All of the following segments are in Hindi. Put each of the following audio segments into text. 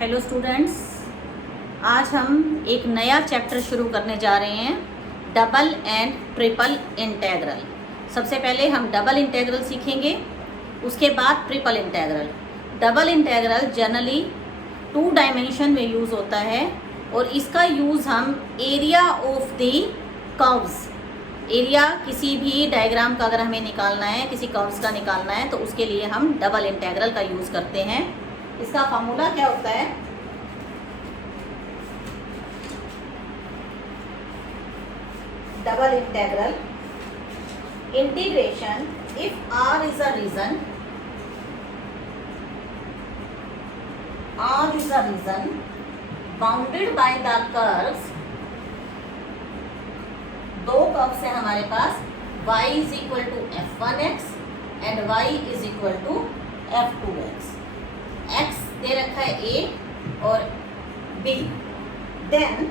हेलो स्टूडेंट्स, आज हम एक नया चैप्टर शुरू करने जा रहे हैं, डबल एंड ट्रिपल इंटेग्रल। सबसे पहले हम डबल इंटेग्रल सीखेंगे, उसके बाद triple integral. Double integral generally 2 dimension में यूज़ होता है और इसका यूज़ हम area of the curves, area किसी भी डायग्राम का अगर हमें निकालना है, किसी कर्व्स का निकालना है, तो उसके लिए हम डबल इंटेग्रल का यूज़ करते हैं। इसका फॉर्मूला क्या होता है? Double integral integration if R is a region, R is a region bounded by the curves। दो कर्व्स है हमारे पास, y is equal to f1x and y is equal to f2x। x दे रखा है a और b। देन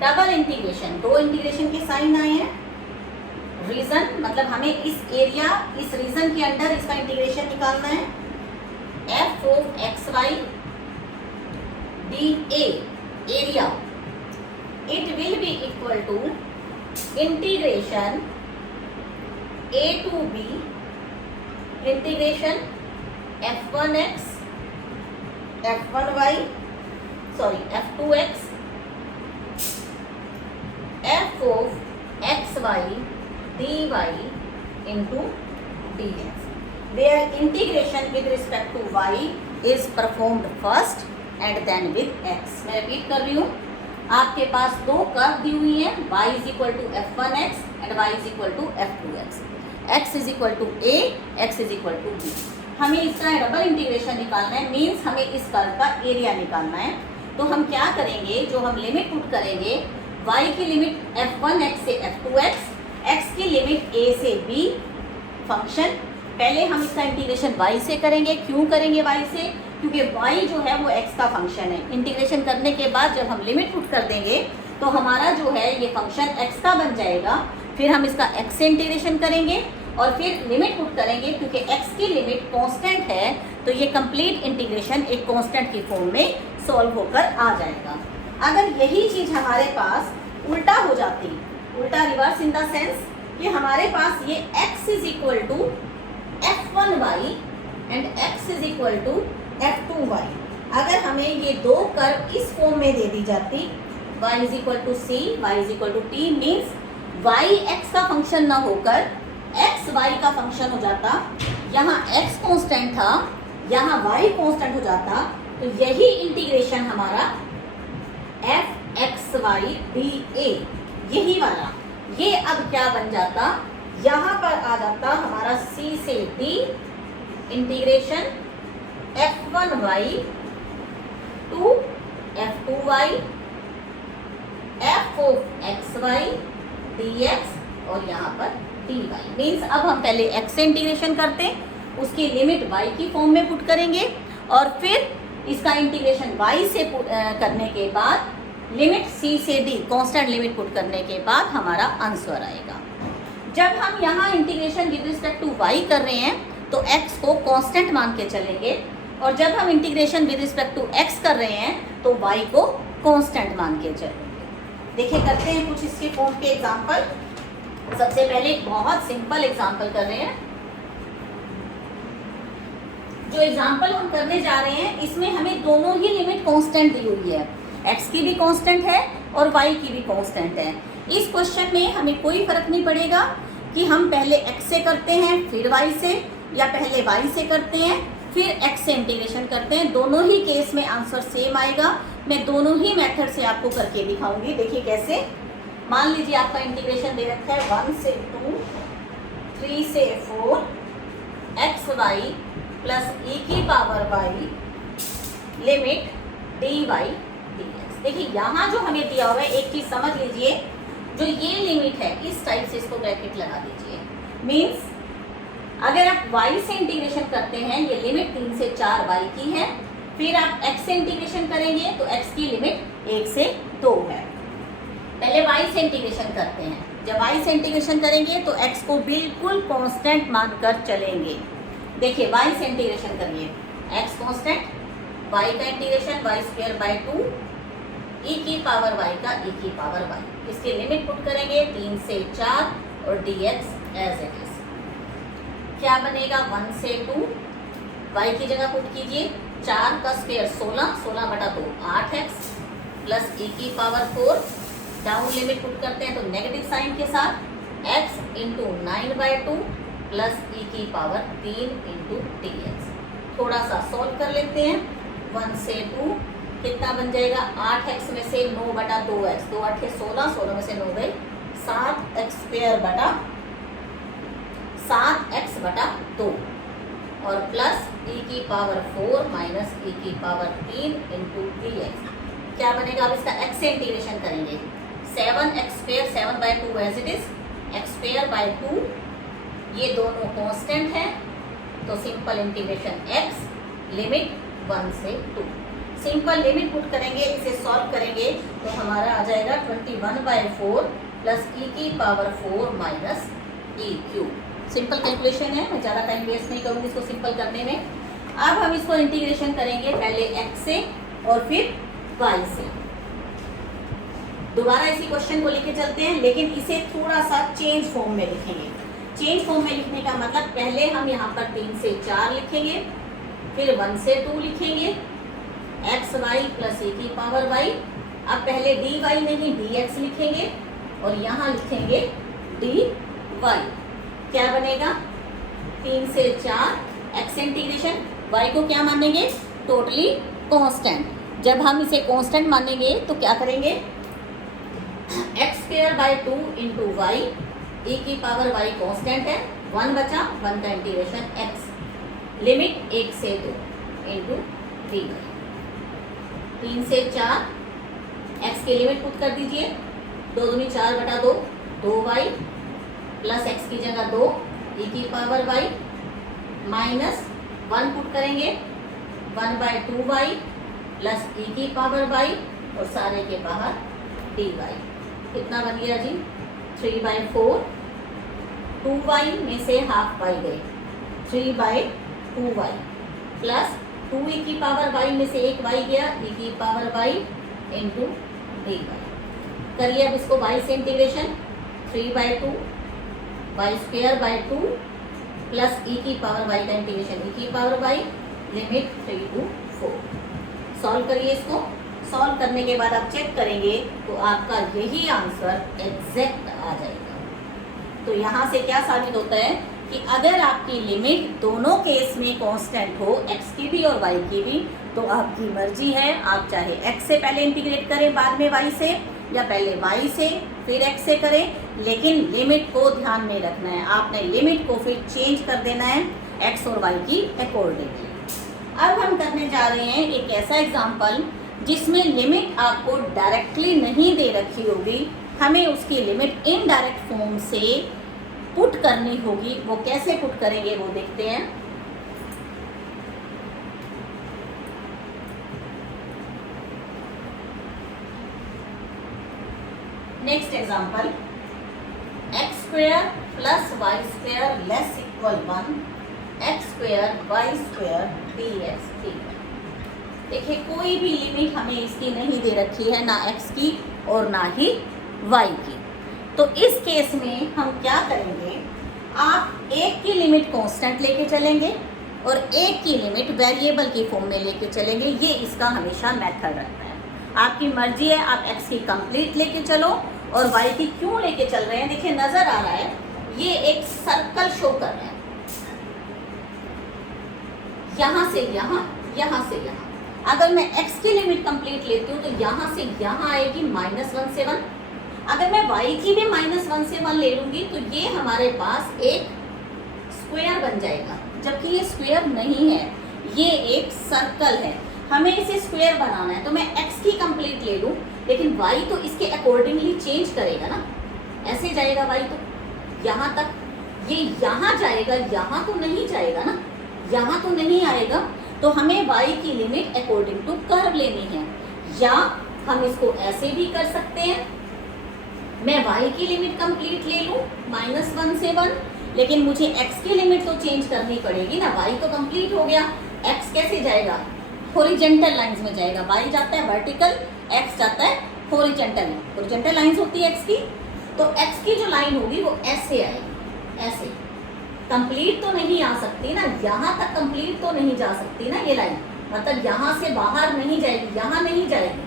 डबल इंटीग्रेशन, दो इंटीग्रेशन के साइन आए हैं। रीजन मतलब हमें इस एरिया, इस रीजन के अंदर इसका इंटीग्रेशन निकालना है। f of x y d a area, it will be equal to integration a to b integration f1x f1y sorry f2x f of xy dy into dx, where integration with respect to y is performed first and then with x। मैं रिपीट कर रही हूँ, आपके पास दो कर्व दी हुई है, y is equal to f1x and y is equal to f2x, x is equal to a, x is equal to b। हमें इसका डबल इंटीग्रेशन निकालना है, मीन्स हमें इस कर्व का एरिया निकालना है। तो हम क्या करेंगे, जो हम लिमिट पुट करेंगे, y की लिमिट f1x से f2x, x की लिमिट a से b फंक्शन। पहले हम इसका इंटीग्रेशन y से करेंगे। क्यों करेंगे y से? क्योंकि y जो है वो x का फंक्शन है। इंटीग्रेशन करने के बाद जब हम लिमिट पुट कर देंगे तो हमारा जो है ये फंक्शन x का बन जाएगा। फिर हम इसका x से इंटीग्रेशन करेंगे और फिर लिमिट पुट करेंगे। क्योंकि x की लिमिट कांस्टेंट है तो ये कंप्लीट इंटीग्रेशन एक कांस्टेंट की फॉर्म में सॉल्व होकर आ जाएगा। अगर यही चीज़ हमारे पास उल्टा हो जाती, उल्टा रिवर्स इन द सेंस कि हमारे पास ये x is equal to f1y and x is equal to f2y, अगर हमें ये दो कर्व इस फॉर्म में दे दी जाती, y is equal to c, y is equal to t, means y x का फंक्शन ना होकर x y का फंक्शन हो जाता। यहाँ x कांस्टेंट था, यहाँ y कांस्टेंट हो जाता, तो यही इंटीग्रेशन हमारा f x y dA, यही वाला, ये अब क्या बन जाता, यहाँ पर आ जाता हमारा c से d integration f1y to f2y f of xy dx और यहाँ पर dy। मीन्स अब हम पहले x से इंटीग्रेशन करते हैं, उसकी लिमिट y की फॉर्म में पुट करेंगे और फिर इसका इंटीग्रेशन y से करने के बाद लिमिट c से d कांस्टेंट लिमिट पुट करने के बाद हमारा आंसर आएगा। जब हम यहाँ integration with respect to y कर रहे हैं तो x को कांस्टेंट मान के चलेंगे, और जब हम integration with respect to x कर रहे हैं तो y को कांस्टेंट मान के चलेंगे। देखिए करते हैं कुछ इसके फॉर्म के एग्जांपल। सबसे पहले एक बहुत सिंपल एग्जांपल कर रहे हैं। जो एग्जांपल हम करने जा रहे हैं इसमें हमें दोनों ही लिमिट कांस्टेंट दी हुई है, x की भी कांस्टेंट है और y की भी कांस्टेंट है। इस क्वेश्चन में हमें कोई फर्क नहीं पड़ेगा कि हम पहले x से करते हैं फिर y से, या पहले y से करते हैं फिर x से इंटीग्रेशन करते हैं। दोनों ही केस में आंसर सेम आएगा। मैं दोनों ही मेथड से आपको करके दिखाऊंगी। देखिए कैसे। मान लीजिए आपका इंटीग्रेशन दे रखा है 1 से 2, 3 से 4 एक्स वाई प्लस e की power y limit dy dx। देखिए यहाँ जो हमें दिया हुआ है, एक चीज समझ लीजिए, जो ये लिमिट है इस टाइप से इसको ब्रैकेट लगा दीजिए। मीन्स अगर आप y से इंटीग्रेशन करते हैं, ये लिमिट 3 से 4 y की है, फिर आप x से इंटीग्रेशन करेंगे तो x की लिमिट 1 से 2 है। पहले y से इंटीग्रेशन करते हैं, जब y से इंटीग्रेशन करेंगे तो x को बिल्कुल कांस्टेंट मानकर चलेंगे। देखिए y से इंटीग्रेशन करिए, x कांस्टेंट, y का integration y square by 2 e की पावर y का e की पावर y। इसकी लिमिट पुट करेंगे 3 से 4 और dx एज इट इज। क्या बनेगा 1 से 2, y की जगह पुट कीजिए 4 का स्क्वायर 16, 16 बटा 2 8x प्लस e की पावर 4। डाउन लिमिट पुट करते हैं तो नेगेटिव साइन के साथ x इंटू 9/2 प्लस e की पावर 3 इंटू dx। थोड़ा सा सॉल्व कर लेते हैं। 1 से 2 कितना बन जाएगा 8x में से 9 बटा 2x, 2 8 16, 16 में से 9 गए 7x स्क्वायर बटा 7x बटा 2 और प्लस e की पावर 4 माइनस e की पावर 3 इंटू dx। क्या बनेगा? अब इसका x से इंटीग्रेशन करेंगे 7x square 7/2 as it is, x square by 2, ये दोनों कांस्टेंट हैं तो सिंपल इंटीग्रेशन x लिमिट 1 से 2। सिंपल लिमिट पुट करेंगे, इसे सॉल्व करेंगे तो हमारा आ जाएगा 21/4 प्लस e की power 4 minus e cube. Simple calculation है, मैं ज़्यादा टाइम वेस्ट नहीं करूँगी इसको सिंपल करने में। अब हम इसको इंटीग्रेशन करेंगे पहले x से और फिर y से। दोबारा इसी क्वेश्चन को लेके चलते हैं, लेकिन इसे थोड़ा सा चेंज फॉर्म में लिखेंगे। चेंज फॉर्म में लिखने का मतलब पहले हम यहाँ पर 3 से 4 लिखेंगे, फिर 1 से 2 लिखेंगे x y प्लस e की पावर y। अब पहले dy नहीं dx लिखेंगे और यहाँ लिखेंगे dy। क्या बनेगा 3 से 4 x इंटीग्रेशन, y को क्या मानेंगे टोटली कांस्टेंट। जब हम इसे कांस्टेंट मानेंगे तो क्या करेंगे x square by 2 into y, e की पावर y कांस्टेंट है 1 बचा, 1 का इंटीग्रेशन x लिमिट 1 से 2 इंटू dy। 3 से 4 x की लिमिट पुट कर दीजिए 2 दूनी 4 बटा 2 2y प्लस x की जगह 2 e की पावर y माइनस 1 पुट करेंगे 1/2y प्लस e की पावर y और सारे के बाहर dy। कितना बन गया जी 3/4, 2y में से हाफ y गए 3/2y प्लस 2e की पावर y में से एक y गया e की पावर y इंटू dy। करिए अब इसको y से integration 3/2 y square by 2 plus e की पावर y का इंटीग्रेशन e की power y limit 3 to 4। Solve करिए इसको। सॉल्व करने के बाद आप चेक करेंगे तो आपका यही आंसर एग्जैक्ट आ जाएगा। तो यहाँ से क्या साबित होता है कि अगर आपकी लिमिट दोनों केस में कांस्टेंट हो, x की भी और y की भी, तो आपकी मर्जी है, आप चाहे x से पहले इंटीग्रेट करें बाद में y से, या पहले y से फिर x से करें, लेकिन लिमिट को ध्यान में रखना है। आपने लिमिट को फिर चेंज कर देना है x और y की अकॉर्डिंगली। अब हम करने जा रहे हैं एक ऐसा एग्जाम्पल जिसमें लिमिट आपको डायरेक्टली नहीं दे रखी होगी, हमें उसकी लिमिट इनडायरेक्ट फॉर्म से पुट करनी होगी। वो कैसे पुट करेंगे वो देखते हैं। Next example x square plus y square less equal 1 x square y square dx। ठीक है, देखिए कोई भी लिमिट हमें इसकी नहीं दे रखी है, ना x की और ना ही y की। तो इस केस में हम क्या करेंगे, आप एक की लिमिट कांस्टेंट लेके चलेंगे और एक की लिमिट वेरिएबल की फॉर्म में लेके चलेंगे। ये इसका हमेशा मेथड रहता है। आपकी मर्जी है, आप x की कंप्लीट लेके चलो और y की क्यों लेके चल रहे हैं। देखिए नजर आ रहा है, ये एक सर्कल शो कर रहा है, यहाँ से यहाँ, यहाँ से यहाँ। अगर मैं x की लिमिट कंप्लीट लेती हूँ तो यहाँ से यहाँ आएगी -1 से 1। अगर मैं y की भी -1 से 1 ले लूँगी तो ये हमारे पास एक स्क्वायर बन जाएगा, जबकि ये स्क्वायर नहीं है, ये एक सर्कल है। हमें इसे स्क्वायर बनाना है तो मैं x की कंप्लीट ले लूँ, लेकिन y तो इसके अकॉर्डिंगली चेंज करेगा ना। ऐसे जाएगा y तो यहाँ तक, ये यहाँ जाएगा, यहाँ तो नहीं जाएगा ना, यहाँ तो नहीं आएगा। तो हमें y की लिमिट अकॉर्डिंग टू कर्व लेनी है, या हम इसको ऐसे भी कर सकते हैं, मैं y की लिमिट कंप्लीट ले लूँ -1 से 1, लेकिन मुझे x की लिमिट तो चेंज करनी पड़ेगी ना। y तो कंप्लीट हो गया, x कैसे जाएगा, हॉरिजेंटल लाइंस में जाएगा। y जाता है वर्टिकल, x जाता है हॉरिजेंटल। हॉरिजेंटल लाइंस होती है x की, तो x की जो लाइन होगी वो ऐसे आएगी, ऐसे। कंप्लीट तो नहीं आ सकती ना, यहाँ तक कंप्लीट तो नहीं जा सकती ना ये लाइन, मतलब यहाँ से बाहर नहीं जाएगी, यहाँ नहीं जाएगी,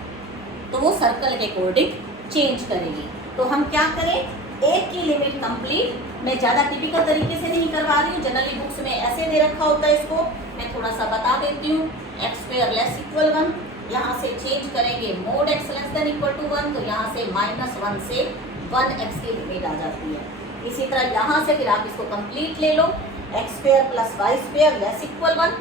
तो वो सर्कल के अकॉर्डिंग चेंज करेगी। तो हम क्या करें, एक की लिमिट कंप्लीट, मैं ज़्यादा टिपिकल तरीके से नहीं करवा रही हूँ, जनरली बुक्स में ऐसे दे रखा होता है इसको, मैं थोड़ा सा बता देती हूँ। x² लेस इक्वल 1, यहाँ से चेंज करेंगे mode x less than equal to 1, तो यहाँ से -1 से 1x की लिमिट आ जाती है। इसी तरह यहाँ से फिर आप इसको कंप्लीट ले लो, x² plus y² less equal 1,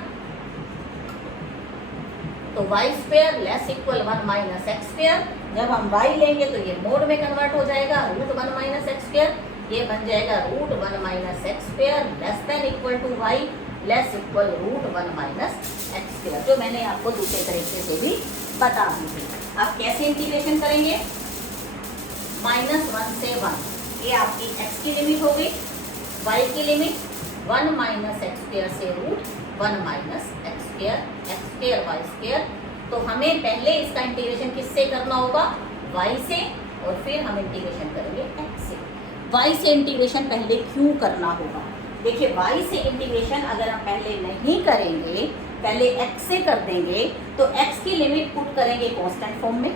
तो y² less equal 1 minus x²। जब हम y लेंगे तो ये मोड में कन्वर्ट हो जाएगा, √1 माइनस x², ये बन जाएगा √1 minus x² less than equal to y less equal √1 minus x², जो मैंने आपको दूसरे तरीके से भी बता दी थी। आप कैसे इंटीग्रेशन करेंगे, -1 से 1, ये आपकी x की लिमिट हो गई, y की लिमिट 1 माइनस x² से √1 माइनस x², x² y²। तो हमें पहले इसका इंटीग्रेशन किससे करना होगा, y से, और फिर हम इंटीग्रेशन करेंगे x से। y से इंटीग्रेशन पहले क्यों करना होगा, देखिए y से इंटीग्रेशन अगर हम पहले नहीं करेंगे, पहले x से कर देंगे, तो x की लिमिट पुट करेंगे कांस्टेंट फॉर्म में,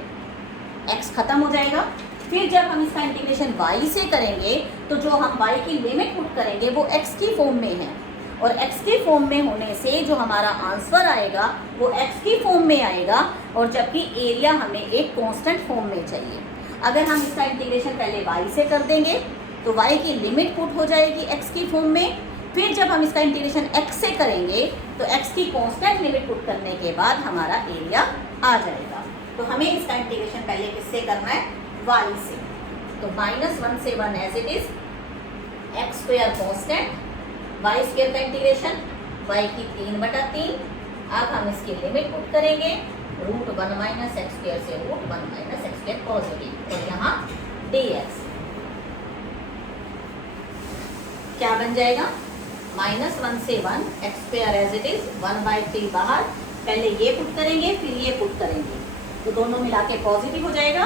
x खत्म हो जाएगा। फिर जब हम इसका इंटीग्रेशन y से करेंगे, तो जो हम y की लिमिट पुट करेंगे वो x की फॉर्म में है, और x के फॉर्म में होने से जो हमारा आंसर आएगा वो x की फॉर्म में आएगा, और जबकि एरिया हमें एक कांस्टेंट फॉर्म में चाहिए। अगर हम इसका इंटीग्रेशन पहले y से कर देंगे तो y की लिमिट पुट हो जाएगी x की फॉर्म में, फिर जब हम इसका इंटीग्रेशन x से करेंगे तो x की कांस्टेंट लिमिट पुट करने के बाद हमारा एरिया आ जाएगा। तो हमें इसका इंटीग्रेशन पहले किससे करना है, y से। तो -1 से 1 as it is, x² constant, y² का इंटीग्रेशन y की 3/3। अब हम इसकी लिमिट पुट करेंगे, √1 माइनस x² से √1 माइनस x² पॉजिटिव, और यहाँ dx क्या बन जाएगा, -1 से 1 x² एज इट इज, 1/3 बाहर, पहले ये पुट करेंगे फिर ये पुट करेंगे, तो दोनों मिला के पॉजिटिव हो जाएगा।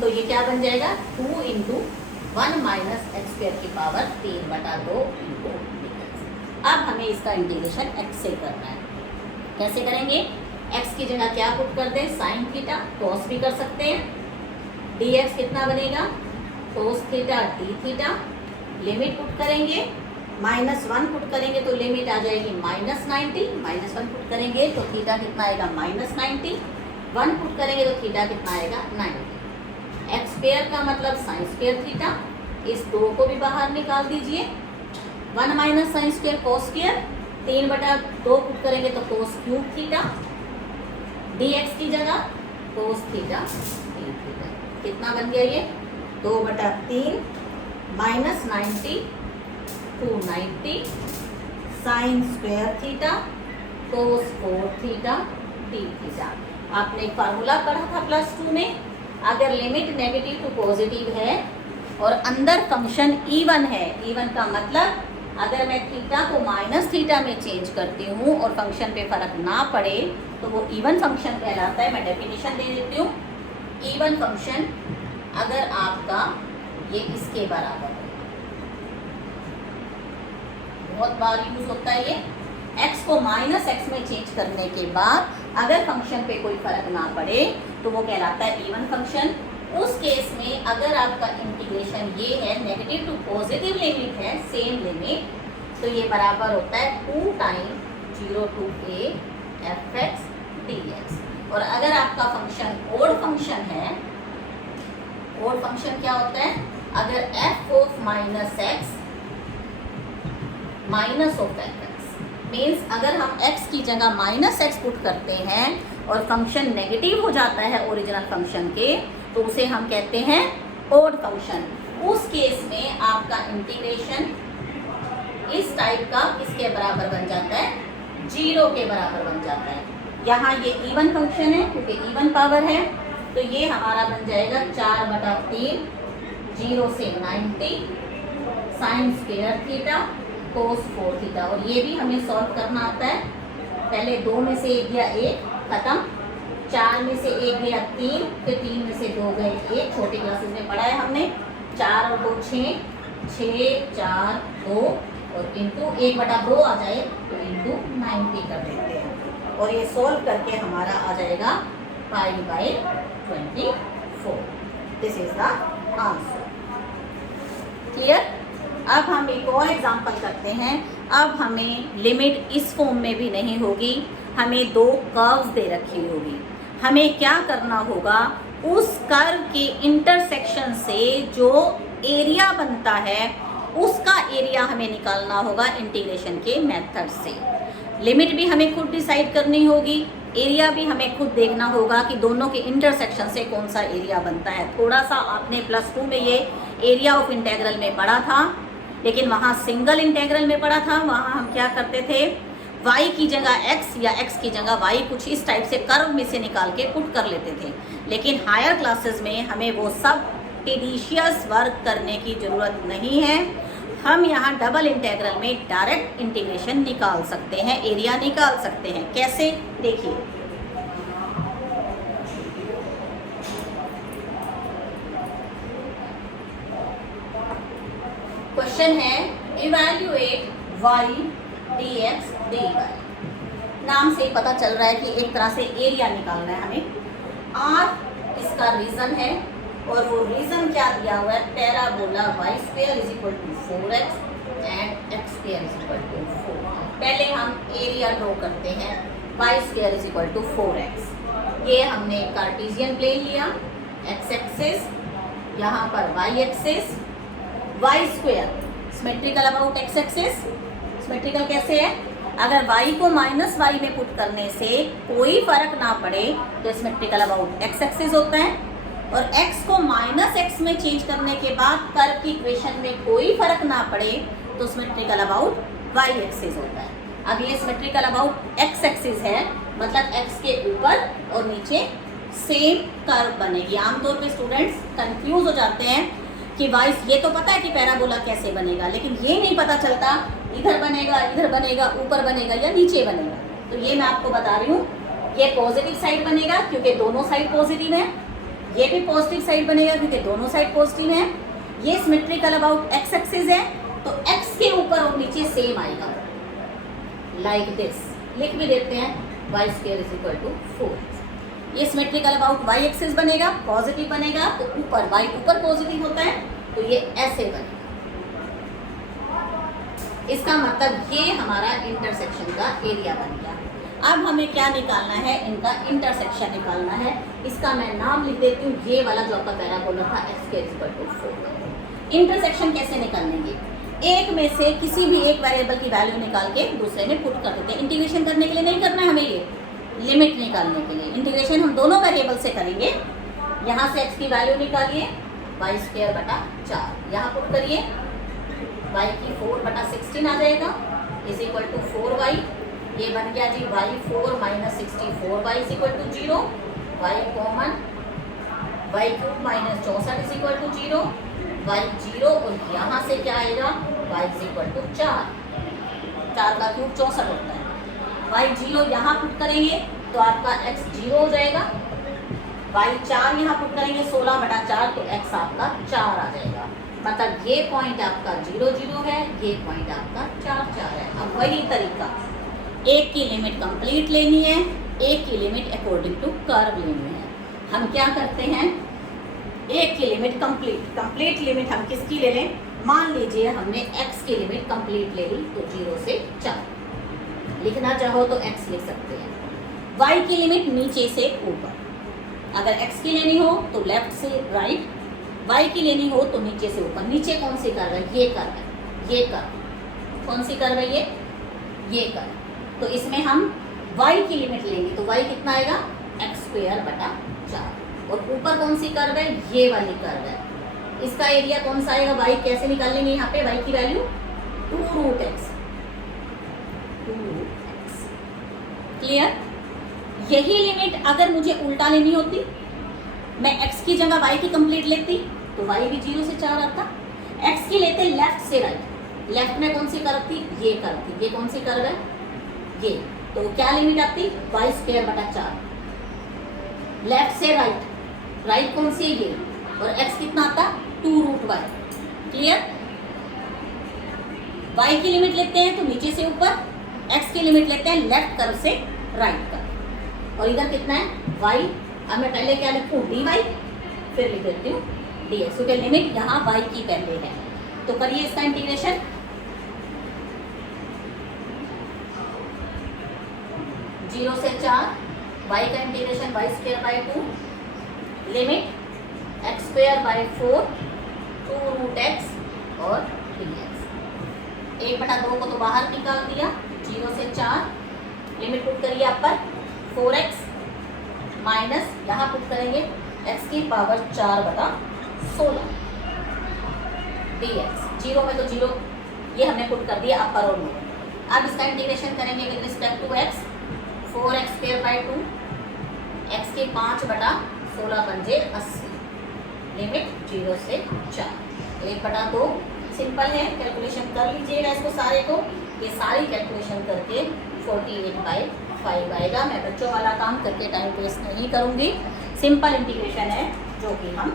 तो ये क्या बन जाएगा, 2 × 1 माइनस x² की पावर 3/2 × dx। अब हमें इसका इंटीग्रेशन x से करना है, कैसे करेंगे, x की जगह क्या पुट कर दें, sin थीटा, cos भी कर सकते हैं, dx कितना बनेगा, cos theta d theta. Limit put करेंगे, -1 पुट करेंगे तो लिमिट आ जाएगी -90, -1 पुट करेंगे तो थीटा कितना आएगा, -90, 1 पुट करेंगे तो थीटा कितना आएगा, 90। x² का मतलब sin² थीटा, इस 2 को भी बाहर निकाल दीजिए, 1 माइनस sin² cos², 3/2 पुट करेंगे तो cos³ थीटा, dx की जगह cos थीटा d थीटा, कितना बन गया ये, 2/3 -90 290 sin² theta cos4 theta d theta. आपने एक फार्मूला पढ़ा था +2 में, अगर लिमिट नेगेटिव टू पॉजिटिव है और अंदर फंक्शन इवन है, इवन का मतलब अगर मैं थीटा को -थीटा में चेंज करती हूँ और फंक्शन पे फर्क ना पड़े तो वो इवन फंक्शन कहलाता है। मैं डेफिनेशन दे देती हूँ, इवन फंक्शन अगर आपका ये इसके बराबर है, बहुत बार यूज होता है ये, x को -x में चेंज करने के बाद अगर फंक्शन पे कोई फर्क ना पड़े तो वो कहलाता है इवन फंक्शन। उस केस में अगर आपका इंटीग्रेशन ये है, नेगेटिव टू पॉजिटिव लिमिट है, सेम लिमिट, तो ये बराबर होता है 2 time 0 to a fx dx। और अगर आपका फंक्शन ओड फंक्शन है, ओड फंक्शन क्या होता है, अगर f of -x minus of fx means अगर हम x की जगह -x पुट करते हैं और फंक्शन नेगेटिव हो जाता है ओरिजिनल फंक्शन के, तो उसे हम कहते हैं ओड फंक्शन। उस केस में आपका इंटीग्रेशन इस टाइप का किसके बराबर बन जाता है, 0 के बराबर बन जाता है। यहाँ ये इवन फंक्शन है क्योंकि इवन पावर है, तो ये हमारा बन जाएगा 4/3 0 से 90 sin² थीटा cos4 थीटा। और ये भी हमें सॉल्व करना आता है, पहले 2 में से 1 गया 1, खत्म। 4 में से 1 गया 3, फिर 3 में से 2 गए 1। छोटी क्लासेस में पढ़ा है हमने। 4 और 2 6, 6 4 2 और इंटू 1/2 आ जाए तो इंटू 90 कर देते हैं और ये सोल्व करके हमारा आ जाएगा π/24। This is the answer. Clear? अब हम एक और एग्जांपल करते हैं। अब हमें लिमिट इस फॉर्म में भी नहीं होगी, हमें 2 कर्व्स दे रखी होगी। हमें क्या करना होगा, उस कर्व के इंटरसेक्शन से जो एरिया बनता है उसका एरिया हमें निकालना होगा इंटीग्रेशन के मेथड से। लिमिट भी हमें खुद डिसाइड करनी होगी, एरिया भी हमें खुद देखना होगा कि दोनों के इंटरसेक्शन से कौन सा एरिया बनता है। थोड़ा सा आपने +2 में ये एरिया ऑफ इंटेग्रल में पढ़ा था, लेकिन वहाँ सिंगल इंटेग्रल में पढ़ा था। वहाँ हम क्या करते थे, y की जगह x या x की जगह y कुछ इस टाइप से कर्व में से निकाल के पुट कर लेते थे। लेकिन हायर क्लासेस में हमें वो सब टेडिशियस वर्क करने की ज़रूरत नहीं है। हम यहाँ डबल इंटेग्रल में डायरेक्ट इंटीग्रेशन निकाल सकते हैं, एरिया निकाल सकते हैं। कैसे, देखिए। क्वेश्चन है इवैल्यूएट y dx dy। नाम से पता चल रहा है कि एक तरह से एरिया निकालना है हमें। r इसका रीजन है और वो रीजन क्या दिया हुआ है, parabola y² = 4x and x² = 4। पहले हम एरिया ड्रॉ करते हैं। y² = 4x। ये हमने कार्टेशियन प्लेन लिया, x एक्सिस, यहाँ पर y axis, y² symmetrical about x axis. Symmetrical कैसे है, अगर y को -y में पुट करने से कोई फर्क ना पड़े तो सिमेट्रिकल अबाउट x एक्सिस होता है, और x को -x में चेंज करने के बाद कर्व की इक्वेशन में कोई फर्क ना पड़े तो सिमेट्रिकल अबाउट y एक्सिस होता है। अब ये सिमेट्रिकल अबाउट x एक्सिस है, मतलब x के ऊपर और नीचे सेम कर्व बनेगी। आमतौर पे स्टूडेंट्स कंफ्यूज हो जाते हैं कि y, ये तो पता है कि पैराबोला कैसे बनेगा, लेकिन ये नहीं पता चलता इधर बनेगा, ऊपर बनेगा या नीचे बनेगा। तो ये मैं आपको बता रही हूँ, ये पॉजिटिव साइड बनेगा क्योंकि दोनों साइड पॉजिटिव है, ये भी पॉजिटिव साइड बनेगा क्योंकि दोनों साइड पॉजिटिव है। ये सिमेट्रिकल अबाउट x एक्सिस है तो x के ऊपर और नीचे सेम आएगा, लाइक दिस। लिख भी देते हैं y² = 4। ये सिमेट्रिकल अबाउट y एक्सिस बनेगा, पॉजिटिव बनेगा तो ऊपर y ऊपर पॉजिटिव होता है तो ये ऐसे बनेगा। इसका मतलब ये हमारा इंटरसेक्शन का एरिया बन गया। अब हमें क्या निकालना है, इनका इंटरसेक्शन निकालना है। इसका मैं नाम लिख देती हूँ, ये वाला जो आपका पैराबोला था x² = 4। इंटरसेक्शन कैसे निकालेंगे, एक में से किसी भी एक वेरिएबल की वैल्यू निकाल के दूसरे में पुट कर देते हैं। इंटीग्रेशन करने के लिए नहीं करना है हमें, ये लिमिट निकालने के लिए। इंटीग्रेशन हम दोनों वेरिएबल से करेंगे। यहाँ से x की वैल्यू निकालिए, y²/4 यहाँ पुट करिए, y की 4/16 आ जाएगा = 4y। ये बन गया जी y4 - 64y = 0, y common, y³ - 64 = 0, y 0 और यहाँ से क्या आएगा y = 4। 4 का क्यूब 64 होता है। y 0 यहाँ पुट करेंगे तो आपका x 0 हो जाएगा, y 4 यहाँ पुट करेंगे 16/4 तो x आपका 4 आ जाएगा। मतलब ये पॉइंट आपका 0 0 है, ये पॉइंट आपका 4 4 है। अब वही तरीका, एक की लिमिट कंप्लीट लेनी है, एक की लिमिट अकॉर्डिंग टू कर्व लेनी है। हम क्या करते हैं, एक की लिमिट कंप्लीट लिमिट हम किसकी ले लें, मान लीजिए हमने x की लिमिट कंप्लीट ले ली तो 0 से 4। लिखना चाहो तो x लिख सकते हैं। y की लिमिट नीचे से ऊपर, अगर x की लेनी हो तो लेफ्ट से राइट, y की लेनी हो तो नीचे से ऊपर। नीचे कौन सी कर्व है, ये कर्व है, ये कर्व कौन सी कर्व है, ये कर्व। तो इसमें हम y की लिमिट लेंगे तो y कितना आएगा x²/4, और ऊपर कौन सी कर्व है, ये वाली कर्व है। इसका एरिया कौन सा आएगा, y कैसे निकालेंगे, यहाँ पे y की वैल्यू 2√x। क्लियर? यही लिमिट अगर मुझे उल्टा लेनी होती, मैं x की जगह y की कंप्लीट लेती तो y भी 0 से 4 आता। x की लेते लेफ्ट से राइट, लेफ्ट में कौन सी कर्व थी, ये कर्व थी। ये कौन सी कर्व है, ये। तो क्या लिमिट आती, वाई स्क्वायर बटा 4। लेफ्ट से राइट, राइट कौन सी ये, और x कितना आता, 2√y। क्लियर। y की लिमिट लेते हैं तो नीचे से ऊपर, x की लिमिट लेते हैं लेफ्ट कर्व से राइट कर्व, और इधर कितना है y। अब मैं पहले क्या लिखूं, dy, फिर लिख देती हूँ dx, क्योंकि लिमिट यहाँ y की पहले है। तो करिए इसका इंटीग्रेशन। 0 से 4, y का integration y square by 2, limit x square by 4, 2√x और dx। 1/2 को तो बाहर निकाल दिया, 0 से 4, लिमिट पुट करिए आप पर 4x माइनस यहाँ पुट करेंगे x की पावर 4/16 dx। 0 में तो 0, ये हमने पुट कर दिया अपर और लोअर। अब इसका इंटीग्रेशन करेंगे with respect to x, 4x square by 2, x के 5/16 पंजे 80, लिमिट 0 से 4, 1/2 सिंपल है, कैलकुलेशन कर लीजिएगा इसको सारे को। ये सारी कैलकुलेशन करके 48/5 आएगा। मैं बच्चों वाला काम करके टाइम वेस्ट नहीं करूँगी, सिंपल इंटीग्रेशन है जो कि हम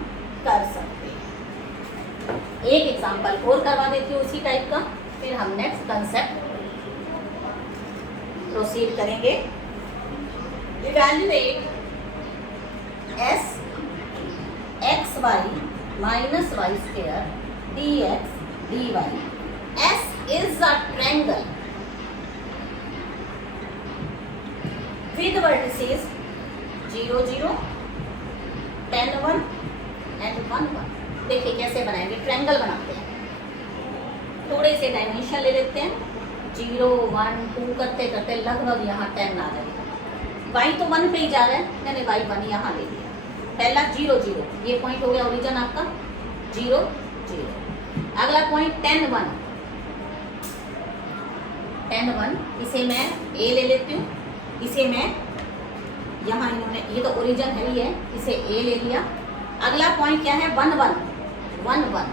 कर सकते हैं। एक एग्जाम्पल और करवा देती हूँ उसी टाइप का, फिर हम नेक्स्ट कंसेप्ट प्रोसीड करेंगे। Evaluate s xy minus y square dx dy। S is a triangle with vertices 0 0, 10 1 and 1 1। देखिए कैसे बनाएंगे, ट्रायंगल बनाते हैं। थोड़े से डायमेंशन ले लेते हैं, 0 1 2 करते करते लगभग यहाँ 10 आ जाएगा। y तो 1 पे ही जा रहा है, मैंने y 1 यहाँ ले लिया। पहला 0 0, ये पॉइंट हो गया ओरिजिन आपका 0 0। अगला पॉइंट 10 1, 10 1, इसे मैं a ले लेती हूँ, इसे मैं यहाँ इन्होंने, ये तो ओरिजिन है ही है, इसे a ले लिया। अगला पॉइंट क्या है 1 1 1 1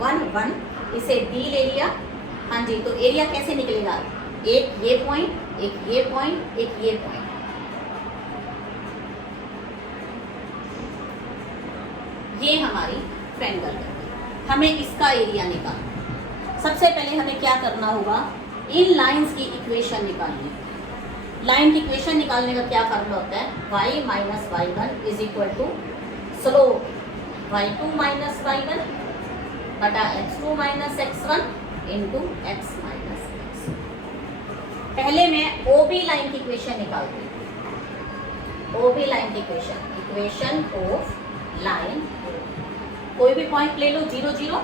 1 1, इसे d ले लिया। हाँ जी, तो एरिया कैसे निकलेगा, एक ये पॉइंट, एक ये पॉइंट, एक ये पॉइंट। ये हमारी ट्रायंगल है। हमें इसका एरिया निकालना। सबसे पहले हमें क्या करना होगा, इन लाइंस की इक्वेशन निकालनी है। लाइन की इक्वेशन निकालने का क्या फार्मूला होता है, y minus y1 is equal to slope y2 minus y1 बटा x2 minus x1 into x minus x। पहले मैं OB लाइन की इक्वेशन निकालती हूँ। OB लाइन की इक्वेशन ऑफ लाइन, कोई भी पॉइंट ले लो 0 0,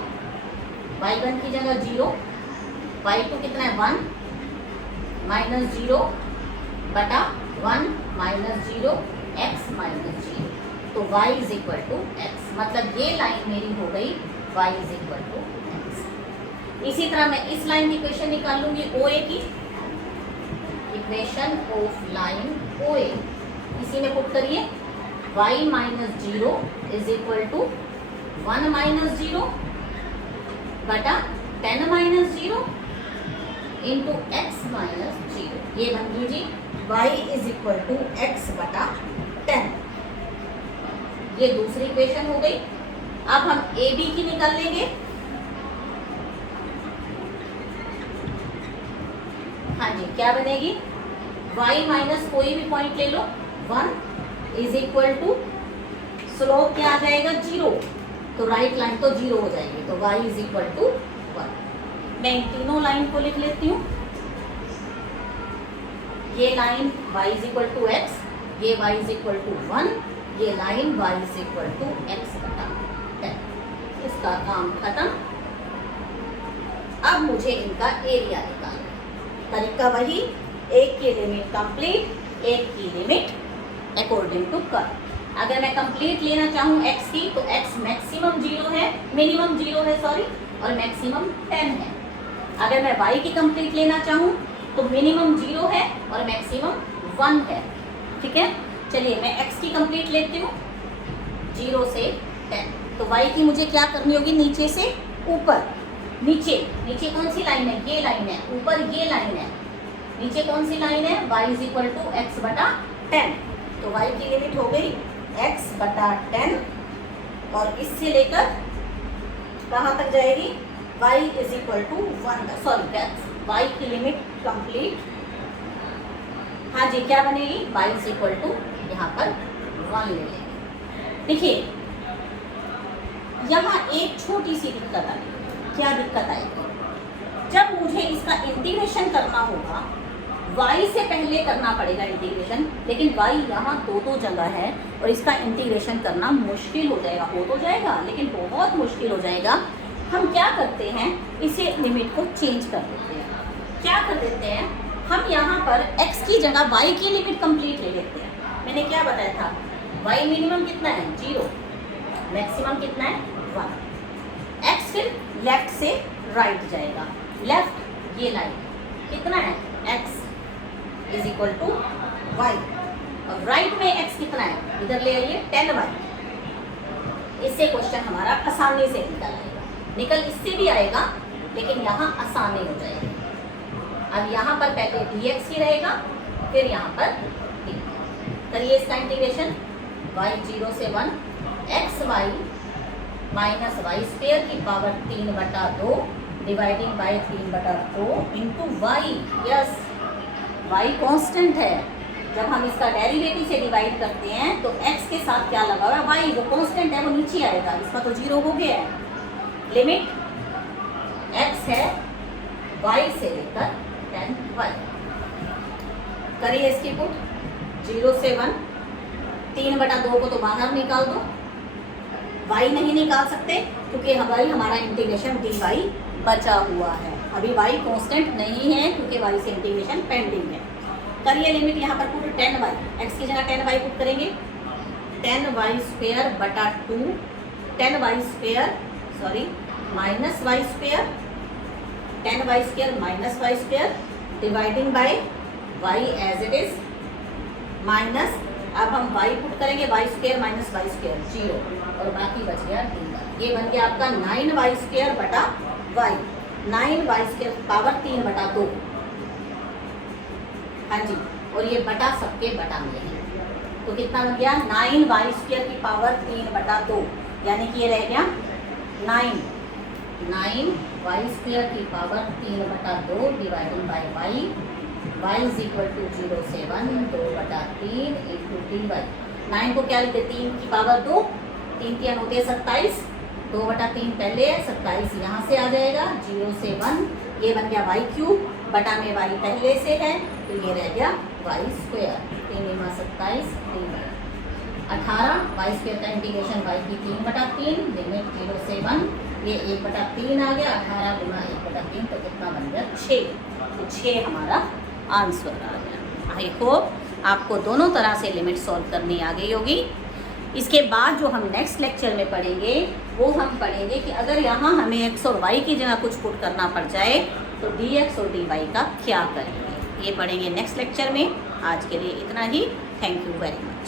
y1 की जगह 0, y2 कितना है 1 माइनस 0 बटा 1 माइनस 0 x माइनस 0, तो y is equal to x। मतलब ये लाइन मेरी हो गई y is equal to x। इसी तरह मैं इस लाइन की इक्वेशन निकाल लूंगी, OA की इक्वेशन ऑफ लाइन OA, इसी में पुट करिए y minus 0 is equal to 1 minus 0 बटा 10 माइनस 0 इंटू x माइनस 0। ये बन गई जी y is equal to x बटा 10। ये दूसरी इक्वेशन हो गई। अब हम AB की निकाल लेंगे। हाँ जी, क्या बनेगी, y माइनस कोई भी पॉइंट ले लो 1 इज इक्वल टू स्लोप क्या आ जाएगा 0, तो राइट लाइन तो 0 हो जाएगी, तो y इज इक्वल टू 1। मैं इन तीनों लाइन को लिख लेती हूँ। ये line y is equal to x, ये y इज इक्वल टू 1, ये line y is equal to x बटा 10। इसका काम खत्म। अब मुझे इनका एरिया निकालना। तरीका वही, एक की लिमिट कंप्लीट, एक की लिमिट अकॉर्डिंग टू कर्व। अगर मैं कंप्लीट लेना चाहूँ x की, तो x मैक्सिमम 0 है, मिनिमम 0 है सॉरी, और मैक्सिमम 10 है। अगर मैं y की कंप्लीट लेना चाहूँ तो मिनिमम 0 है और मैक्सिमम 1 है। ठीक है, चलिए मैं x की कंप्लीट लेती हूँ 0 से 10। तो y की मुझे क्या करनी होगी, नीचे से ऊपर, नीचे नीचे कौन सी लाइन है, ये लाइन है, ऊपर ये लाइन है, नीचे कौन सी लाइन है, y is equal to x बटा 10। तो y की लिमिट हो गई x बटा 10 और इससे लेकर कहाँ तक जाएगी, y is equal to 1, sorry y की लिमिट कंप्लीट, हाँ जी क्या बनेगी, y इज इक्वल टू यहाँ पर 1 ले लेंगे। देखिए यहाँ एक छोटी सी दिक्कत आएगी, क्या दिक्कत आएगी, जब मुझे इसका इंटीग्रेशन करना होगा y से पहले करना पड़ेगा इंटीग्रेशन, लेकिन y यहाँ दो जगह है और इसका इंटीग्रेशन करना मुश्किल हो जाएगा, हो तो जाएगा लेकिन बहुत मुश्किल हो जाएगा। हम क्या करते हैं, इसे लिमिट को चेंज कर देते हैं। क्या कर देते हैं, हम यहाँ पर x की जगह y की लिमिट कंप्लीट ले लेते हैं। मैंने क्या बताया था, y मिनिमम कितना है 0, मैक्सिमम कितना है 1। x फिर लेफ्ट से राइट जाएगा, लेफ्ट ये लाइन कितना है x is equal to y और राइट में x कितना है, इधर ले आइए 10y। इससे क्वेश्चन हमारा आसानी से निकल आएगा, निकल इससे भी आएगा लेकिन यहाँ आसानी हो जाएगी। अब यहाँ पर पहले dx ही रहेगा, फिर यहाँ पर d। करिए इसका इंटीग्रेशन, y 0 से 1 x y minus y square की power 3/2 dividing by 3/2 into y. Yes, y constant है, जब हम इसका डेरिवेटिव से डिवाइड करते हैं तो x के साथ क्या लगा हुआ है, वाई, वो कांस्टेंट है, वो नीचे आएगा, इसका तो 0 हो गया है। लिमिट x है y से लेकर 10y। करिए इसकी पुट, 0 से 1 3/2 को तो बाहर निकाल दो, y नहीं निकाल सकते क्योंकि हमारा इंटीग्रेशन dy बचा हुआ है, अभी y कांस्टेंट नहीं है क्योंकि y से इंटीग्रेशन पेंडिंग है। करिए लिमिट यहाँ पर पुट 10y, x की जगह 10y पुट करेंगे, 10y स्क्वेयर बटा 2, 10y square sorry minus y square, 10y square minus y square dividing by y as it is minus, अब हम y पुट करेंगे, y square minus y square 0 और बाकी बच गया dy। ये बन गया आपका 9y स्क्वेयर बटा y, 9y स्क्वेयर पावर 3/2, हाँ जी, और ये बटा सबके बटा में है तो कितना बन गया 9y स्क्वेयर की पावर 3/2, यानी कि ये रह गया 9y स्क्वेयर की power 3/2 dividing by y, y is equal to 0 से 1 2/3 इंटू dy। 9 को क्या लिखते, 3 की पावर 2, 3 के होते हैं 27, 2/3 पहले है, 27 यहाँ से आ जाएगा, 0 से 1 ये बन गया y क्यूब, बटा में y पहले से है तो ये रह गया y स्क्वेयर, 3 × 27 18, y स्क्वेयर का इंटीग्रेशन y की 3/3 लिमिट 0 से 1, ये 1/3 आ गया, 18 × 1/3 तो कितना बन गया 6, तो 6 हमारा आंसर आ गया। आई होप आपको दोनों तरह से लिमिट सॉल्व करनी आ गई होगी। इसके बाद जो हम नेक्स्ट लेक्चर में पढ़ेंगे वो हम पढ़ेंगे कि अगर यहाँ हमें x और y की जगह कुछ पुट करना पड़ जाए तो dx और dy का क्या करेंगे, ये पढ़ेंगे नेक्स्ट लेक्चर में। आज के लिए इतना ही, थैंक यू वेरी मच।